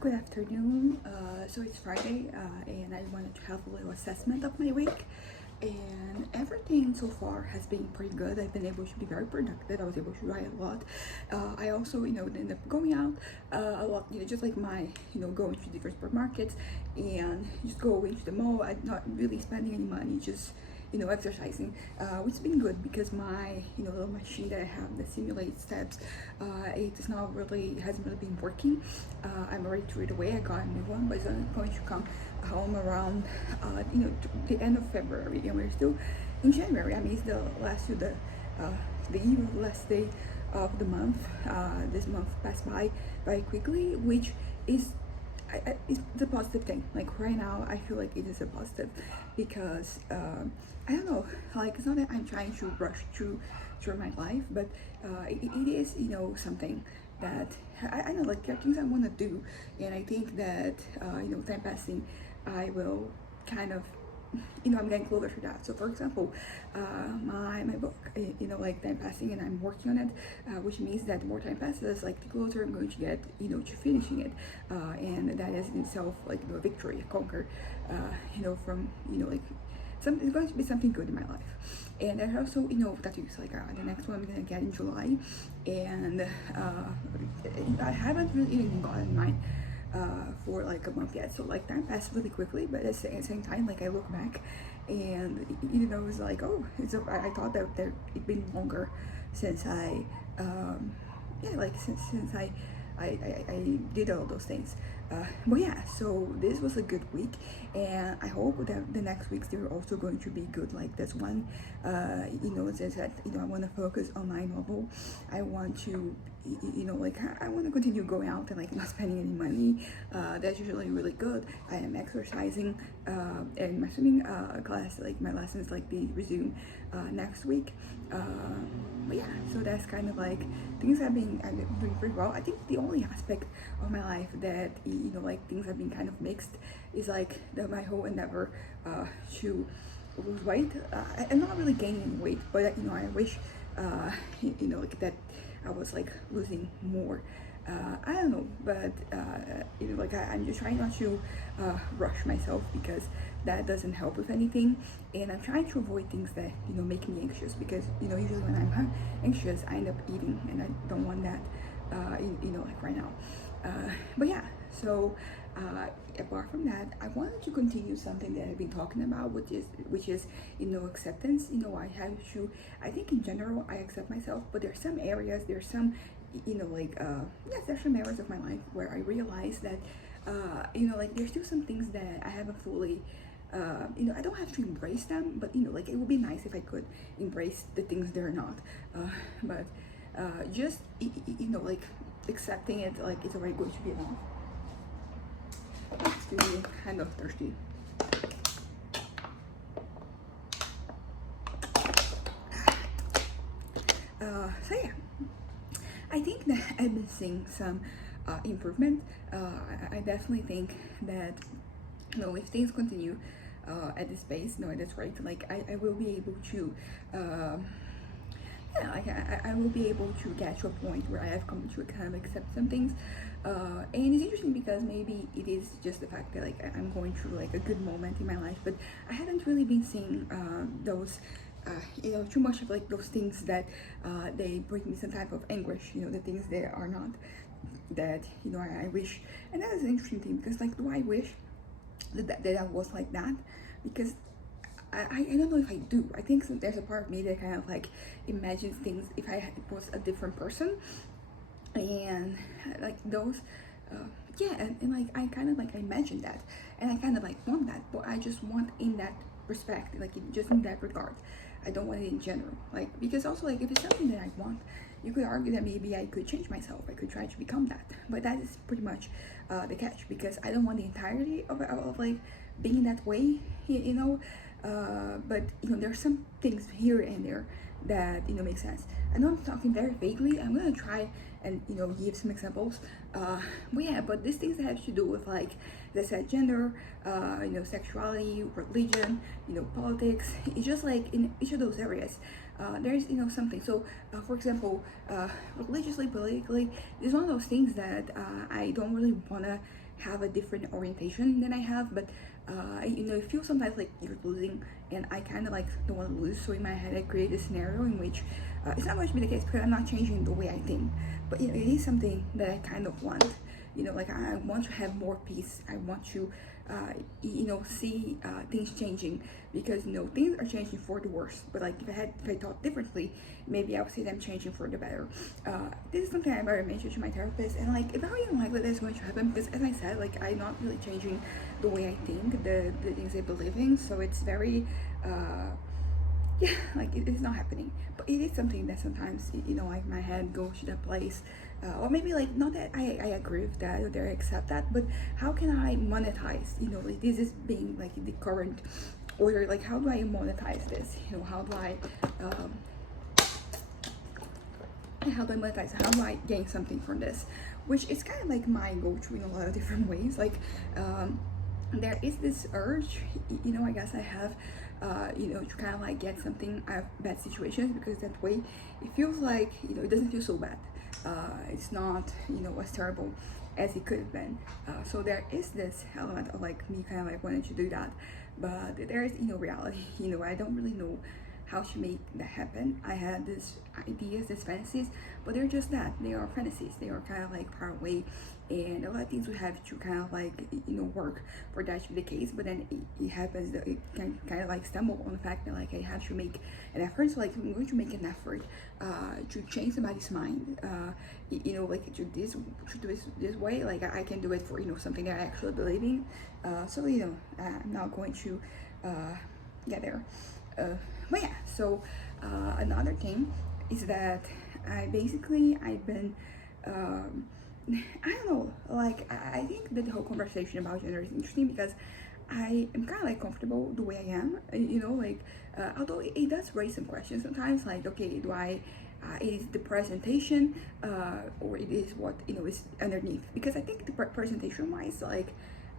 Good afternoon. So it's Friday, and I wanted to have a little assessment of my week. And everything so far has been pretty good. I've been able to be very productive. I was able to write a lot. I also, ended up going out a lot. Just like going to different supermarkets and just going to the mall. I'm not really spending any money. Just exercising, which has been good because my little machine that I have that simulates steps, it is not really hasn't really been working. I'm ready to read away. I got a new one, but it's only going to come home around the end of February, and we're still in January. I mean, it's the last of the eve of the last day of the month. This month passed by very quickly, which is it's the positive thing. Like right now, I feel like it is a positive because I don't know. Like it's not that I'm trying to rush through my life, but it is something that I know. Like there are things I want to do, and I think that time passing, I will kind of I'm getting closer to that. So for example, my book, like time passing, and I'm working on it, which means that the more time passes, like the closer I'm going to get, to finishing it, and that is in itself like a victory, a conquer, from like it's going to be something good in my life. And I also, tattoos, like the next one I'm gonna get in July, and I haven't really even gotten mine for like a month yet. So like time passed really quickly, but at the same time, like I look back and it's like, oh, I thought that it'd been longer since I like since I did all those things. But yeah, so this was a good week, and I hope that the next weeks they're also going to be good. Like this one, it says that I want to focus on my novel. I want to, like I want to continue going out and like not spending any money. That's usually really good. I am exercising, and my swimming class, like my lessons, like they resume next week. But yeah, so that's kind of like things I've been doing pretty well. I think the only aspect of my life that like things have been kind of mixed is like my whole endeavor to lose weight. I'm not really gaining any weight, but I wish like that I was like losing more. I don't know, but like I'm just trying not to rush myself because that doesn't help with anything, and I'm trying to avoid things that make me anxious because usually when I'm anxious I end up eating, and I don't want that like right now. But yeah, so apart from that, I wanted to continue something that I've been talking about, which is acceptance. I have to. I think in general I accept myself, but there's some areas, there's some like yes, there's some areas of my life where I realize that like there's still some things that I haven't fully. I don't have to embrace them, but like it would be nice if I could embrace the things they're not. But just like accepting it, like it's already going to be enough. Excuse me, kind of thirsty. So yeah, I think that I've been seeing some improvement. I definitely think that if things continue at this pace, at this rate, like I will be able to yeah, like I will be able to get to a point where I have come to kind of accept some things. And it's interesting because maybe it is just the fact that like I'm going through like a good moment in my life, but I haven't really been seeing those too much of like those things that they bring me some type of anguish, the things that are not that I wish. And that is an interesting thing because like, do I wish that I was like that? Because I don't know if I do. I think there's a part of me that kind of like imagines things if I was a different person, and like those yeah, and like I kind of like imagine that, and I kind of like want that, but I just want in that respect, like just in that regard. I don't want it in general, like because also like if it's something that I want, you could argue that maybe I could change myself, I could try to become that, but that is pretty much the catch, because I don't want the entirety of like being that way, but there's some things here and there that make sense. I know I'm talking very vaguely. I'm gonna try and give some examples. But yeah, but these things that have to do with like, as I said, gender, sexuality, religion, politics. It's just like in each of those areas, there's something. So, for example, religiously, politically, it's one of those things that I don't really wanna have a different orientation than I have, but it feels sometimes like you're losing, and I kind of like don't want to lose. So in my head, I create a scenario in which it's not going to be the case because I'm not changing the way I think, but it is something that I kind of want. Like I want to have more peace. I want to, see things changing, because things are changing for the worse. But like if I thought differently, maybe I would see them changing for the better. This is something I've already mentioned to my therapist, and like it's very unlikely that's going to happen because, as I said, like I'm not really changing the way I think, the things I believe in. So it's very yeah, like it's not happening, but it is something that sometimes like my head goes to that place, or maybe like not that I agree with that or I accept that, but how can I monetize, like this is being like the current order, like how do I monetize this, um how do I monetize, how do I gain something from this, which is kind of like my go-to in a lot of different ways. Like there is this urge, I guess I have, to kind of like get something out of bad situations, because that way it feels like, it doesn't feel so bad. It's not, as terrible as it could have been. So there is this element of like me kind of like wanting to do that, but there is, reality. I don't really know how to make that happen. I had these ideas, these fantasies, but they're just that. They are fantasies. They are kind of like far away, and a lot of things we have to kind of like work for that to be the case. But then it happens that it can kind of like stumble on the fact that like I have to make an effort. So like I'm going to make an effort to change somebody's mind. Like to do this way. Like I can do it for something that I actually believe in. So I'm not going to get there. But yeah, so another thing is that I've been I don't know, like I think that the whole conversation about gender is interesting because I am kind of like comfortable the way I am, although it does raise some questions sometimes, like okay, do I it is the presentation or it is what is underneath, because I think the presentation wise, like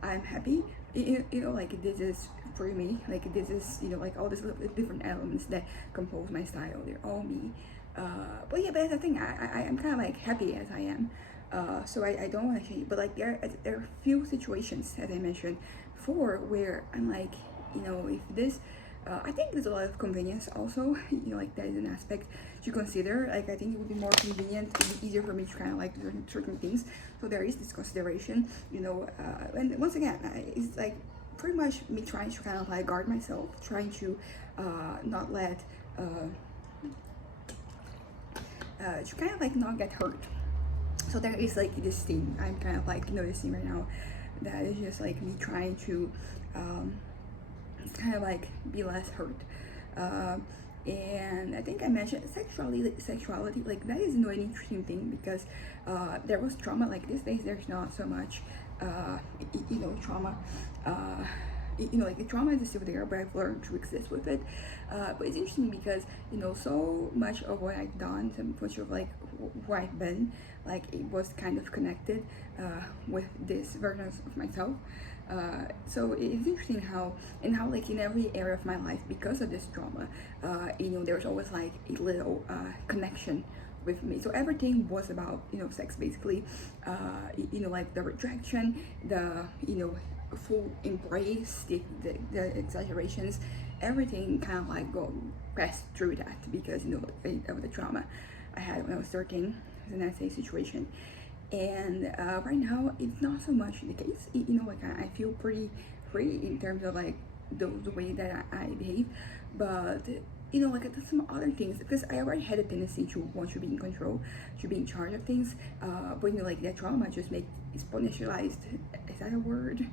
I'm happy, like this is for me, like this is like all these little different elements that compose my style, they're all me. But yeah, but that's the thing, I'm kind of like happy as I am. So I don't want to change, but like there are few situations, as I mentioned before, where I'm like, if this I think there's a lot of convenience also, like that is an aspect to consider. Like I think it would be more convenient, it would be easier for me to kind of like do certain things. So there is this consideration, and once again, it's like pretty much me trying to kind of like guard myself, trying to not let to kind of like not get hurt. So there is like this thing I'm kind of like noticing right now, that is just like me trying to kind of like be less hurt. And I think I mentioned sexuality, like that is an interesting thing, because there was trauma. Like these days there's not so much trauma, like the trauma is still there, but I've learned to exist with it. But it's interesting because so much of what I've done, so much of like who I've been, like it was kind of connected with this version of myself. So it's interesting how like in every area of my life, because of this trauma, there's always like a little connection with me. So everything was about sex basically. Like the rejection, the full embrace, the exaggerations, everything kind of like go passed through that, because of the trauma I had when I was 13, in that same situation. And right now it's not so much the case. Like I feel pretty free in terms of like the way that I behave, but like there's some other things, because I already had a tendency to want to be in control, to be in charge of things, but like that trauma just made exponentialized, is that a word?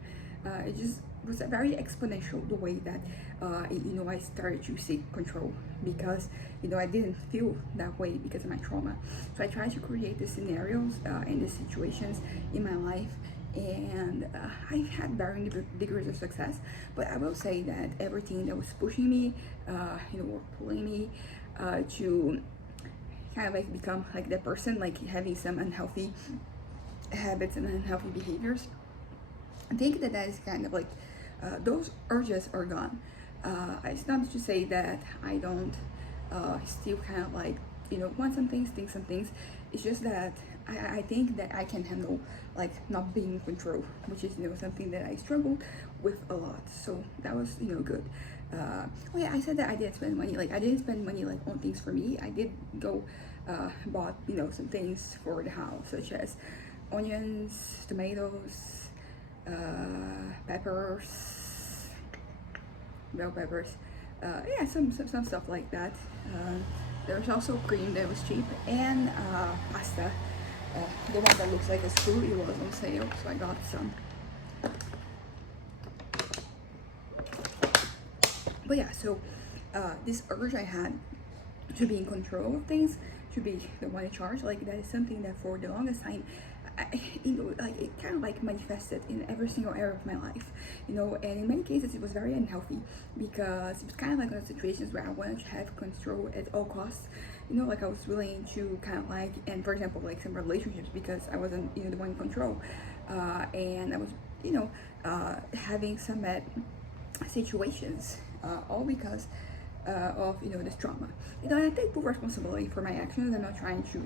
It just was very exponential, the way that I started to seek control, because I didn't feel that way because of my trauma. So I tried to create the scenarios and the situations in my life, and I had varying degrees of success. But I will say that everything that was pushing me, or pulling me to kind of like become like that person, like having some unhealthy habits and unhealthy behaviors, I think that is kind of like those urges are gone. It's not to say that I don't still kind of like want some things, think some things. It's just that I think that I can handle like not being in control, which is something that I struggled with a lot. So that was good. Oh yeah, I said that I didn't spend money. Like I didn't spend money like on things for me. I did go bought some things for the house, such as onions, tomatoes, peppers, bell peppers. Yeah, some stuff like that. There was also cream that was cheap and pasta. The one that looks like a screw, it was on sale, so I got some. But yeah, so this urge I had to be in control of things, to be the one in charge, like that is something that for the longest time, like it kind of like manifested in every single area of my life, and in many cases it was very unhealthy because it was kind of like those situations where I wanted to have control at all costs, like I was willing to kind of like, and for example, like some relationships because I wasn't, the one in control, and I was, having some bad situations, all because of this trauma. I take full responsibility for my actions. I'm not trying to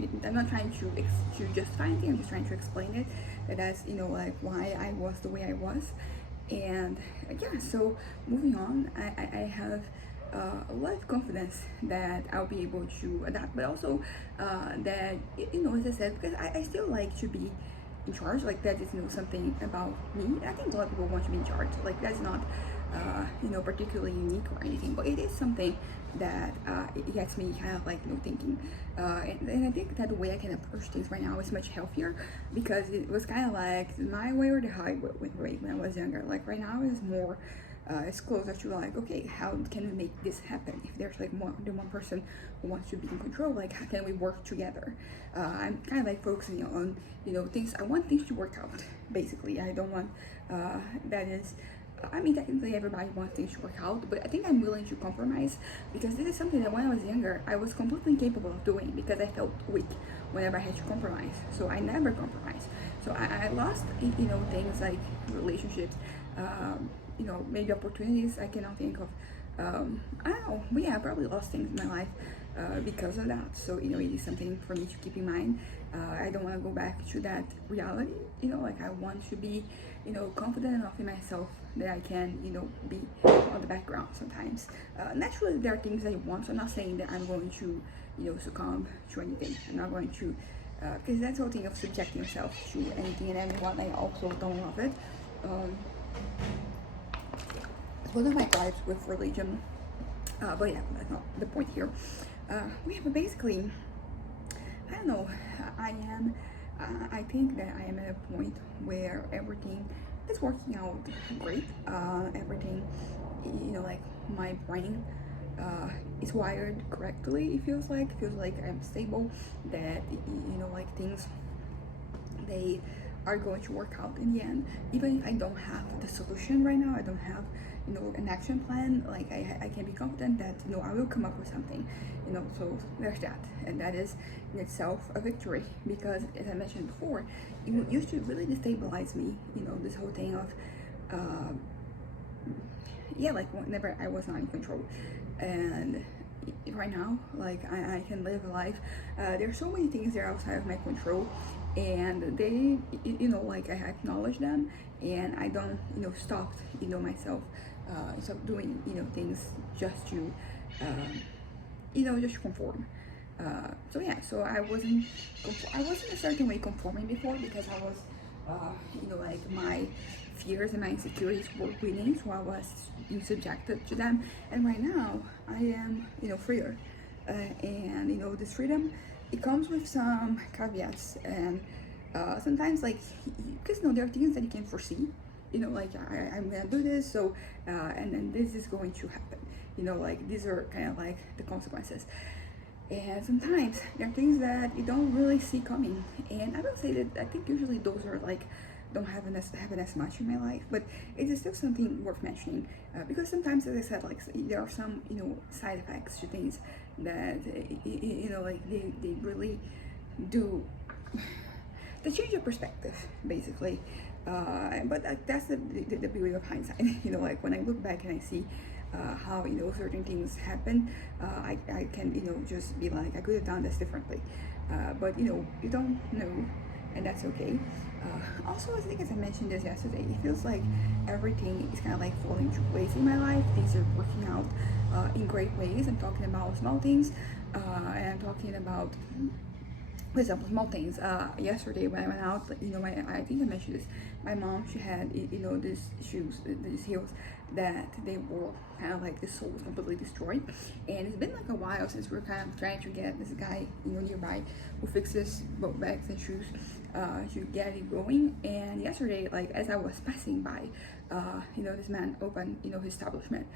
justify anything. I'm just trying to explain it. That's like why I was the way I was, and yeah. So moving on, I have a lot of confidence that I'll be able to adapt, but also that as I said, because I still like to be in charge. Like that is something about me. I think a lot of people want to be in charge. Like that's not particularly unique or anything, but it is something that it gets me kind of like thinking, and I think that the way I can approach things right now is much healthier because it was kind of like my way or the highway when I was younger. Like right now is more it's closer to like, okay, how can we make this happen? If there's like more than one person who wants to be in control, like how can we work together? I'm kind of like focusing on things. I want things to work out. Basically, I don't want that is. I mean, technically everybody wants things to work out, but I think I'm willing to compromise because this is something that when I was younger, I was completely incapable of doing because I felt weak whenever I had to compromise. So I never compromised. So I lost, things like relationships, maybe opportunities I cannot think of. I don't know, but yeah, I probably lost things in my life because of that. So, it is something for me to keep in mind. I don't want to go back to that reality, like I want to be, confident enough in myself that I can, be on the background sometimes. Naturally, there are things I want, so I'm not saying that I'm going to, succumb to anything. I'm not going to, because that's the whole thing of subjecting yourself to anything and everyone. I also don't love it. One of my gripes with religion, but yeah, that's not the point here. Yeah, but basically, I don't know. I think that I am at a point where everything is working out great. Everything, like my brain is wired correctly. It feels like I'm stable. That like things they are going to work out in the end. Even if I don't have the solution right now, I don't have an action plan, like I can be confident that I will come up with something, so there's that, and that is in itself a victory because as I mentioned before, it used to really destabilize me, this whole thing of yeah, like whenever I was not in control. And right now, like I can live a life, there's so many things that are outside of my control, and they like I acknowledge them, and I don't stop myself stop doing things just to just to conform. So yeah, so I wasn't a certain way conforming before because I was like my fears and my insecurities were winning, so I was being subjected to them. And right now I am freer, and this freedom, it comes with some caveats, and sometimes like because there are things that you can foresee, like I'm gonna do this, so and then this is going to happen, like these are kind of like the consequences. And sometimes there are things that you don't really see coming, and I will say that I think usually those are like don't happen as much in my life, but it is still something worth mentioning, because sometimes, as I said, like there are some side effects to things that like they really do, they change your perspective basically. But that's the beauty of hindsight. Like when I look back and I see how certain things happen, I can just be like I could have done this differently. but you don't know, and that's okay. Also, I think as I mentioned this yesterday, it feels like everything is kind of like falling into place in my life. Things are working out in great ways. I'm talking about small things, and I'm talking about, for example, small things. Yesterday when I went out, I think I mentioned this. My mom, she had these shoes, these heels that they were kind of like the sole was completely destroyed, and it's been like a while since we're kind of trying to get this guy nearby who fixes boat bags and shoes to get it going. And yesterday, like as I was passing by, this man opened his establishment,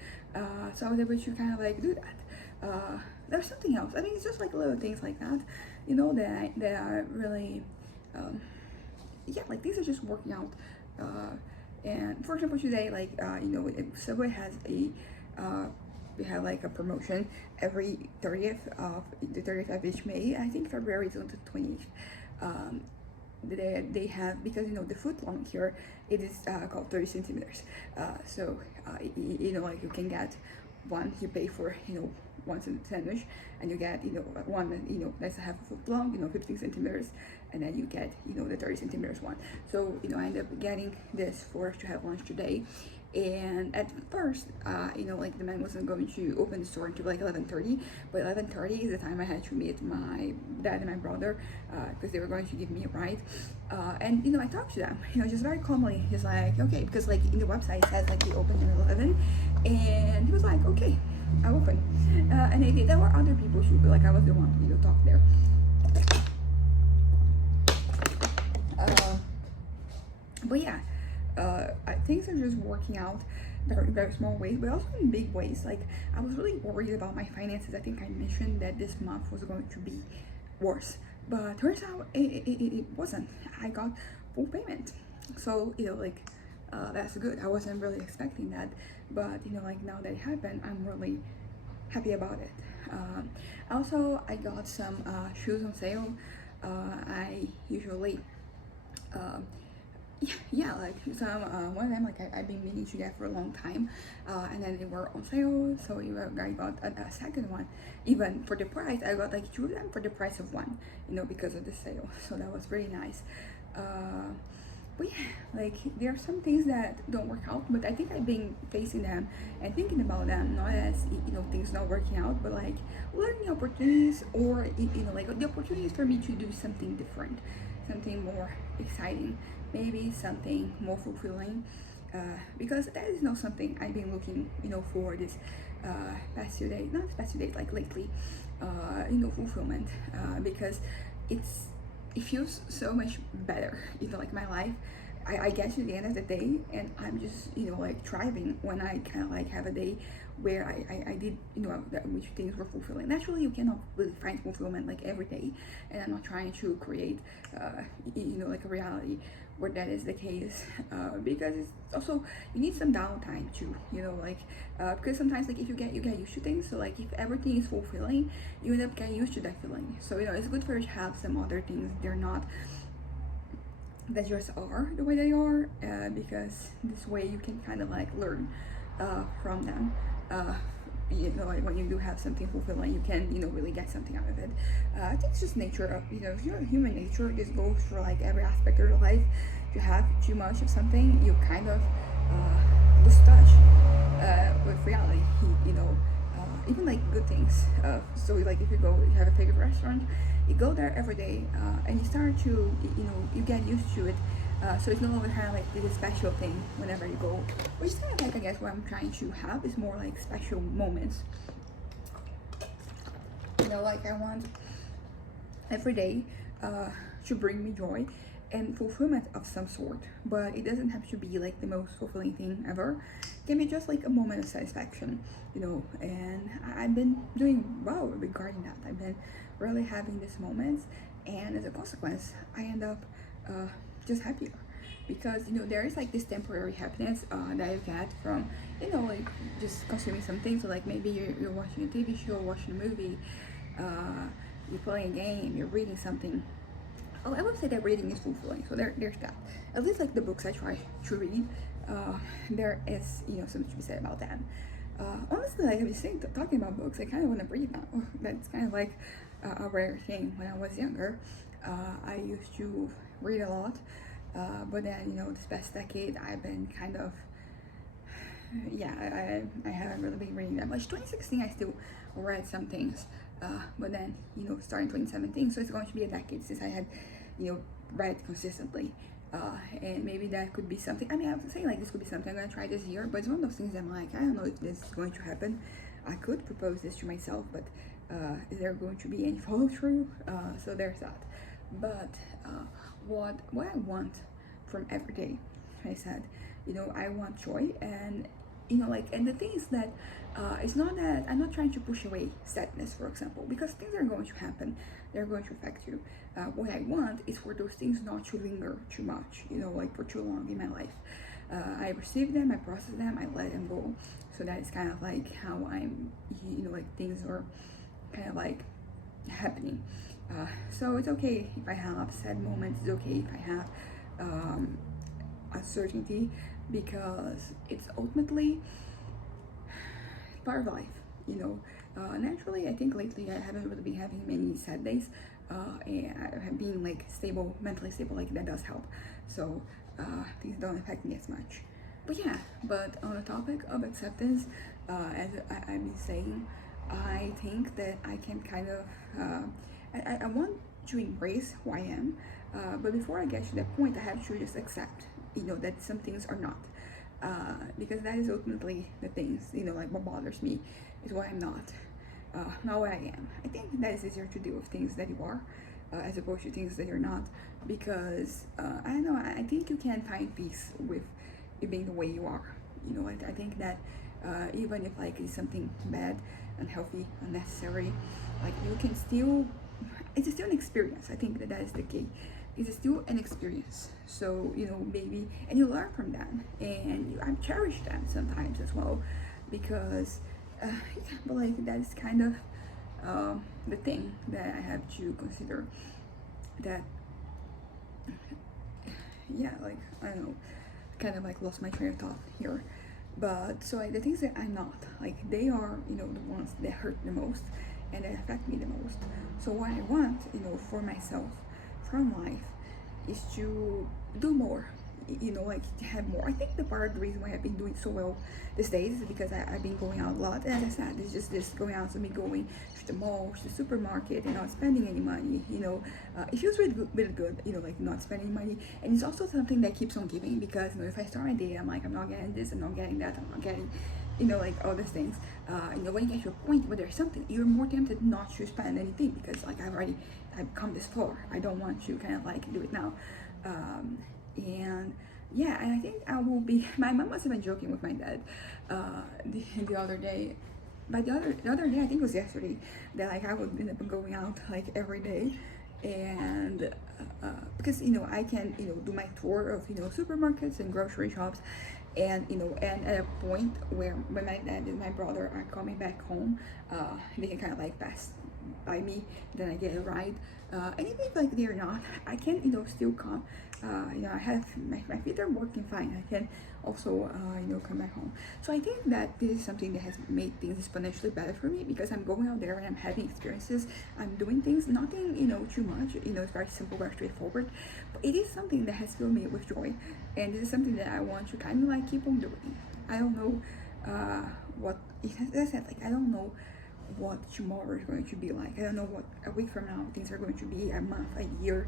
so I was able to kind of like do that. There's something else. I think it's just like little things like that, that are really, yeah, like these are just working out. And for example, today, like, Subway has we have like a promotion every 30th of each May. I think February is on the 20th. They have, because the foot long here, it is called 30 centimeters. So like you can get one, you pay for one sandwich, and you get one that's a half a foot long, 15 centimeters, and then you get the 30 centimeters one. So I end up getting this for us to have lunch today. And at first, like the man wasn't going to open the store until like 11:30, but 11:30 is the time I had to meet my dad and my brother, because they were going to give me a ride. And I talked to them, just very calmly. He's like, okay, because like in the website it says like they open at 11, and he was like, okay, I'll open. And there were other people too, but like I was the one talk there. But yeah, things are just working out very, very small ways, but also in big ways. Like I was really worried about my finances. I think I mentioned that this month was going to be worse, but turns out it wasn't. I got full payment, so that's good. I wasn't really expecting that, but like now that it happened, I'm really happy about it. Also, I got some shoes on sale. I usually yeah, like some one of them, like I've been meaning to get for a long time, and then they were on sale, so I got a second one. Even for the price, I got like two of them for the price of one, because of the sale. So that was really nice. But yeah, like there are some things that don't work out, but I think I've been facing them and thinking about them not as things not working out, but like learning opportunities, or like the opportunities for me to do something different, something more exciting, maybe something more fulfilling, because that is not something I've been looking for this past few days, not past few days, like lately, fulfillment, because it feels so much better, like my life. I get to the end of the day and I'm just like thriving when I kind of like have a day where I did which things were fulfilling. Naturally, you cannot really find fulfillment like every day, and I'm not trying to create like a reality where that is the case, because it's also, you need some downtime too, because sometimes like if you get used to things, so like if everything is fulfilling, you end up getting used to that feeling. So it's good for you to have some other things they're not, that just are the way they are, because this way you can kind of like learn from them. Like when you do have something fulfilling, you can really get something out of it. I think it's just nature of human nature. This goes for like every aspect of your life. If you have too much of something, you kind of lose touch with reality. Even like good things. So like if you have a favorite restaurant, you go there every day, and you start to you get used to it. So it's no longer kind of like this special thing whenever you go, which is kind of like, I guess what I'm trying to have is more like special moments. Like I want every day to bring me joy and fulfillment of some sort, but it doesn't have to be like the most fulfilling thing ever. It can be just like a moment of satisfaction, and I've been doing well regarding that. I've been really having these moments, and as a consequence, I end up just happier, because there is like this temporary happiness that you get from like just consuming something. So like maybe you're watching a TV show, watching a movie, you're playing a game, you're reading something. Oh, I would say that reading is fulfilling, so there's that. At least like the books I try to read, there is something to be said about that. Honestly, like I'm just talking about books, I kind of want to read now. That's kind of like a rare thing when I was younger. I used to read a lot, but then, this past decade, I've been kind of, yeah, I haven't really been reading that much. 2016, I still read some things, but then, starting 2017, so it's going to be a decade since I had, read consistently. And maybe that could be something. I mean, I was saying like this could be something I'm gonna try this year, but it's one of those things I'm like, I don't know if this is going to happen. I could propose this to myself, but is there going to be any follow through? So there's that. But what I want from every day, I said, I want joy, and and the thing is that it's not that I'm not trying to push away sadness, for example, because things are going to happen, they're going to affect you. What I want is for those things not to linger too much, like for too long in my life. I receive them, I process them, I let them go. So that is kind of like how I'm, like things are kind of like happening. So it's okay if I have sad moments, it's okay if I have uncertainty, because it's ultimately part of life, naturally, I think lately I haven't really been having many sad days, and I have been like stable, mentally stable, like that does help. So things don't affect me as much. But yeah, but on the topic of acceptance, as I've been saying, I think that I can kind of, I want to embrace who I am, but before I get to that point, I have to just accept, that some things are not. Because that is ultimately the things, like what bothers me is what I'm not what I am. I think that is easier to deal with things that you are, as opposed to things that you're not, because I don't know, I think you can find peace with it being the way you are. I think that even if like it's something bad, unhealthy, unnecessary, like you can still, it's still an experience. I think that is the key. It's still an experience. So maybe, and you learn from them, and I cherish them sometimes as well, because yeah, but like that is kind of the thing that I have to consider. That yeah, like I don't know, kind of like lost my train of thought here. But so the things that I'm not, like they are, the ones that hurt the most and that affect me the most. So what I want, for myself from life is to do more, like to have more. I think the part of the reason why I've been doing so well these days is because I've been going out a lot. And as I said, it's just this going out, so me going to the mall, to the supermarket, and not spending any money. It feels really good, like not spending money. And it's also something that keeps on giving, because if I start my day, I'm like, I'm not getting this, I'm not getting that, I'm not getting, like all these things. When you get to a point where there's something, you're more tempted not to spend anything, because like I've come this far. I don't want to kind of like do it now. And yeah, and I think I will be. My mom must have been joking with my dad the other day. But the other day, I think it was yesterday, that like I would end up going out like every day, and because I can do my tour of supermarkets and grocery shops, and and at a point where when my dad and my brother are coming back home, they can kind of like pass by me, then I get a ride, and even if like they're not, I can still come. I have my feet are working fine. I can also come back home. So I think that this is something that has made things exponentially better for me, because I'm going out there and I'm having experiences. I'm doing things, nothing too much. It's very simple, very straightforward, but it is something that has filled me with joy, and this is something that I want to kind of like keep on doing. I don't know what, as I said, like I don't know what tomorrow is going to be like. I don't know what a week from now things are going to be, a month, a year.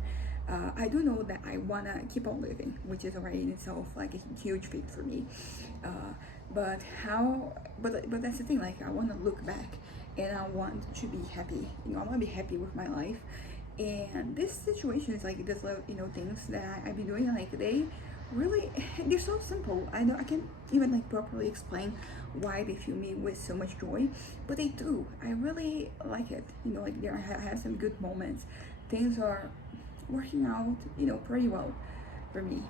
I do know that I wanna keep on living, which is already in itself like a huge feat for me. But how? But that's the thing. Like I want to look back, and I want to be happy. I want to be happy with my life. And this situation is like this little things that I've been doing. Like they really, they're so simple. I know I can't even like properly explain why they fill me with so much joy, but they do. I really like it. Like I have some good moments. Things are working out, pretty well for me.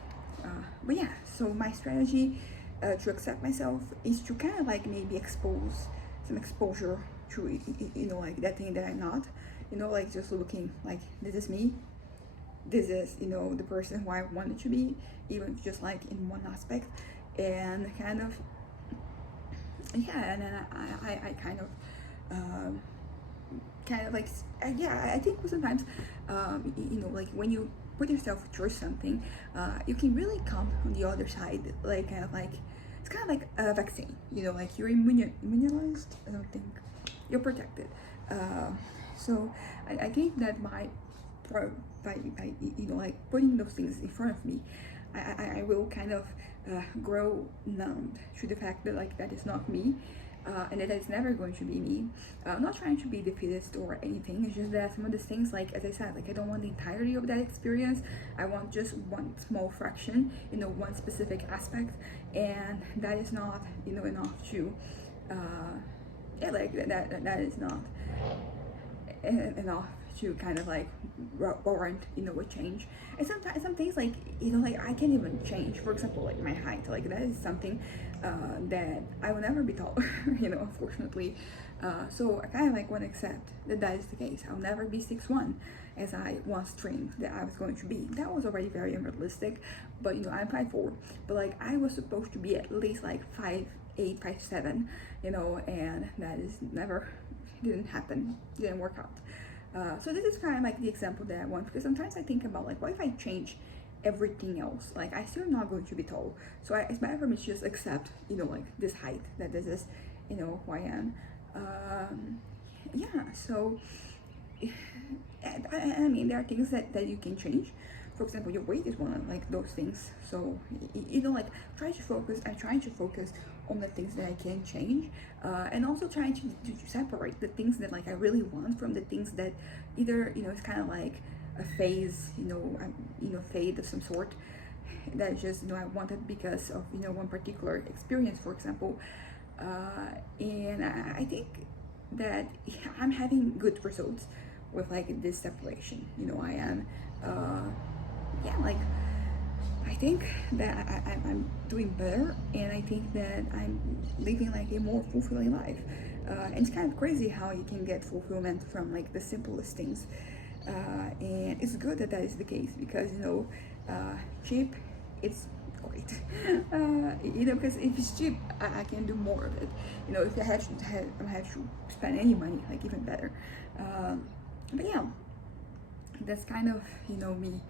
But yeah, so my strategy to accept myself is to kind of like maybe expose some exposure to, like that thing that I'm not, like just looking like this is me. This is, the person who I wanted to be, even if just like in one aspect, and kind of, yeah, and then I kind of kind of like, yeah, I think sometimes, like when you put yourself through something, you can really come on the other side, like kind of like, it's kind of like a vaccine, like you're immunized. I don't think you're protected. Uh, so I think that by like putting those things in front of me, I will kind of grow numbed to the fact that like that is not me, and that it's never going to be me. I'm not trying to be defeatist or anything. It's just that some of these things, like as I said, like I don't want the entirety of that experience. I want just one small fraction, one specific aspect, and that is not, enough to, yeah, like that is not enough to kind of like warrant, a change. And sometimes some things like, like I can't even change. For example, like my height, like that is something that I will never be tall, unfortunately. So I kind of like want to accept that that is the case. I'll never be 6'1", as I once dreamed that I was going to be. That was already very unrealistic, but I'm 5'4", but like I was supposed to be at least like 5'8", 5'7", and that is never, didn't happen, didn't work out. So this is kind of like the example that I want, because sometimes I think about like, what if I change everything else? Like I still not going to be tall, so it's better for me to just accept, like this height, that this is, who I am. Yeah, so I mean, there are things that you can change. For example, your weight is one of like those things. So like try to focus. I'm trying to focus on the things that I can change, and also trying to separate the things that like I really want from the things that either it's kind of like a phase, fade of some sort, that just I wanted because of one particular experience, for example. And I think that I'm having good results with like this separation. I am, yeah, like I think that I'm doing better, and I think that I'm living like a more fulfilling life. And it's kind of crazy how you can get fulfillment from like the simplest things. And it's good that that is the case, because cheap, it's great. Because if it's cheap, I can do more of it. If I have to spend any money, like even better. But yeah, that's kind of me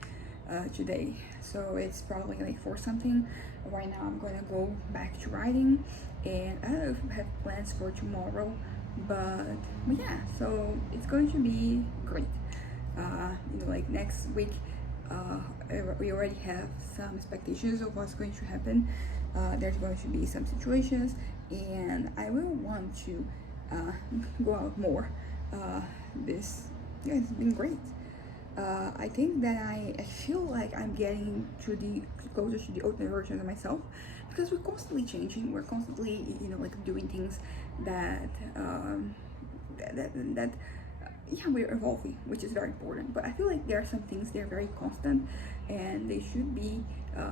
today. So it's probably like for something. Right now I'm gonna go back to writing, and I don't know if I have plans for tomorrow, but yeah, so it's going to be great. Like next week, we already have some expectations of what's going to happen. There's going to be some situations, and I will want to go out more. It's been great. I think that I feel like I'm getting closer to the ultimate version of myself, because we're constantly changing. We're constantly, like doing things that that yeah, we're evolving, which is very important. But I feel like there are some things they're very constant, and they should be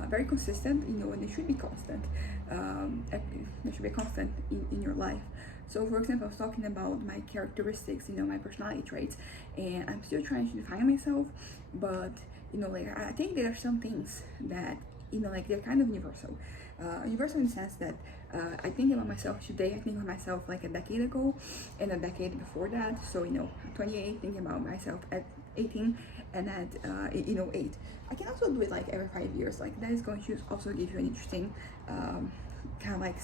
very consistent, and they should be constant. They should be constant in your life. So for example, I was talking about my characteristics, my personality traits, and I'm still trying to define myself, but like I think there are some things that like they're kind of universal. Universal in the sense that I think about myself today, I think of myself like a decade ago and a decade before that. So 28, thinking about myself at 18, and at 8. I can also do it like every 5 years. Like that is going to also give you an interesting kind of like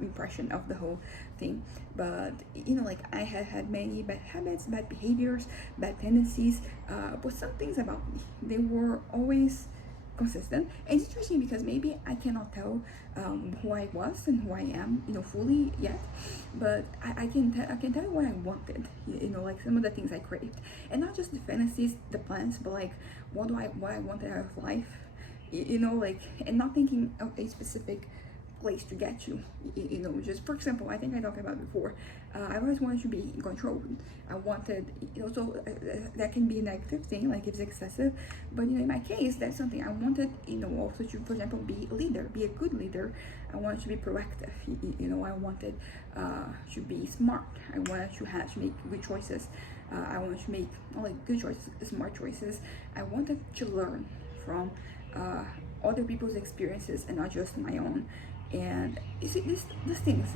impression of the whole thing. But like I have had many bad habits, bad behaviors, bad tendencies, but some things about me, they were always consistent. And it's interesting because maybe I cannot tell who I was and who I am, fully yet, but I can tell you what I wanted, like some of the things I craved, and not just the fantasies, the plans, but like what I wanted out of life, like, and not thinking of a specific place to get to, just for example, I think I talked about before, I always wanted to be in control. I wanted, so that can be a negative thing, like if it's excessive, but in my case, that's something I wanted, also to, for example, be a leader, be a good leader. I wanted to be proactive, I wanted to be smart. I wanted to make good choices. I wanted to make only good choices, smart choices. I wanted to learn from other people's experiences and not just my own. And you see, these things,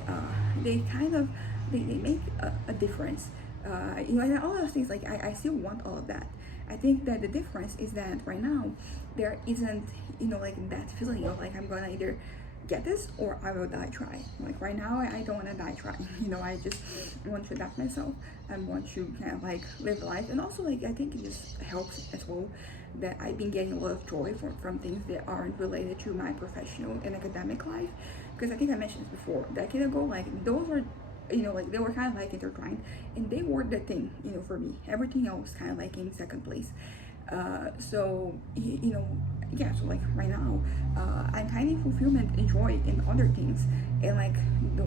they kind of they make a difference And all those things, like I still want all of that. I think that the difference is that right now there isn't, like that feeling of like I'm gonna either get this or I will die trying. Like right now, I don't want to die trying. I just want to adapt myself and want to kind of like live life. And also, like, I think it just helps as well that I've been getting a lot of joy from things that aren't related to my professional and academic life. Because I think I mentioned this before, a decade ago, like those were, like they were kind of like intertwined and they were the thing, for me. Everything else kind of like in second place. So yeah, so like right now, I'm finding fulfillment and joy in other things, and like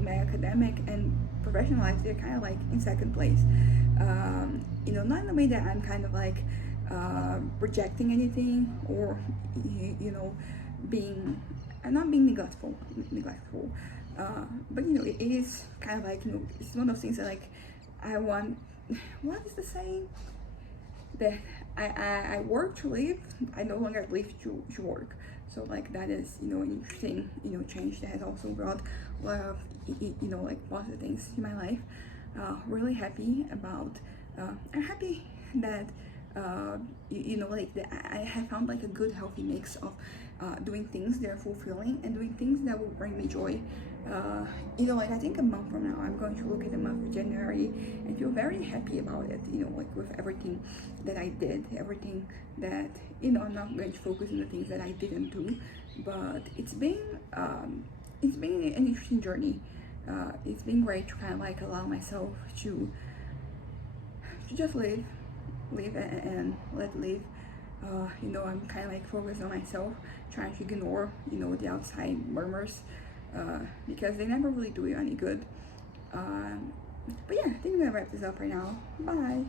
my academic and professional life, they're kind of like in second place. Not in the way that I'm kind of like rejecting anything or being not being neglectful, but it is kind of like it's one of those things that like I want. What is the saying? That I work to live, I no longer live to work. So like that is an interesting change that has also brought a lot of like positive things in my life. Really happy about I'm happy that like that I have found like a good healthy mix of doing things that are fulfilling and doing things that will bring me joy. Like I think a month from now I'm going to look at the month of January and feel very happy about it, like with everything that I did, everything that I'm not going to focus on the things that I didn't do, but it's been an interesting journey. It's been great to kind of like allow myself to just live and let live. I'm kind of like focused on myself, trying to ignore, the outside murmurs, because they never really do you any good. But yeah, I think I'm gonna wrap this up right now. Bye.